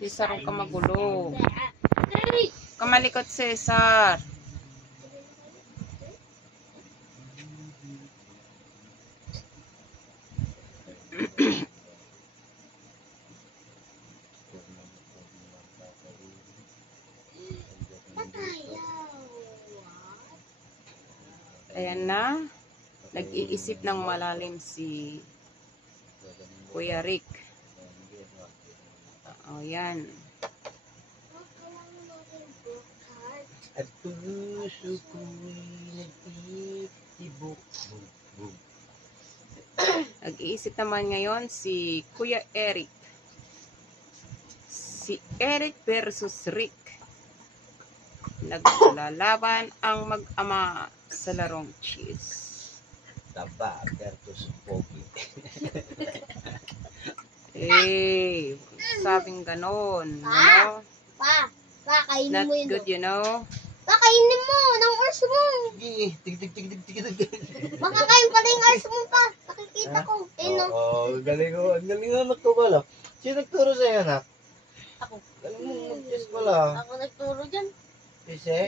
Cesar, huwag ka magulo. Kamalikot, Cesar. Ayan na. Nag-iisip ng malalim si Kuya Rick. O, yan. At puso ko'y nagtitibok. Nag-iisip naman ngayon si Kuya Eric. Si Eric versus Rick. Naglalaban ang mag-ama sa larong cheese. Taba versus pogi. Eh, sabing ganon, you know? Kainin Not mo yun. good, you know? Kainin mo ng arso mo. Sige, tig. Makakain pa rin yung arso mo pa. Nakikita ko. Ayun o. Oo, galing ko. Ang galing nga anak ko pala. Sino nagturo sa'yo, anak? Ako. Galing mo mag-chess pala. Ako nagturo dyan. Kasi?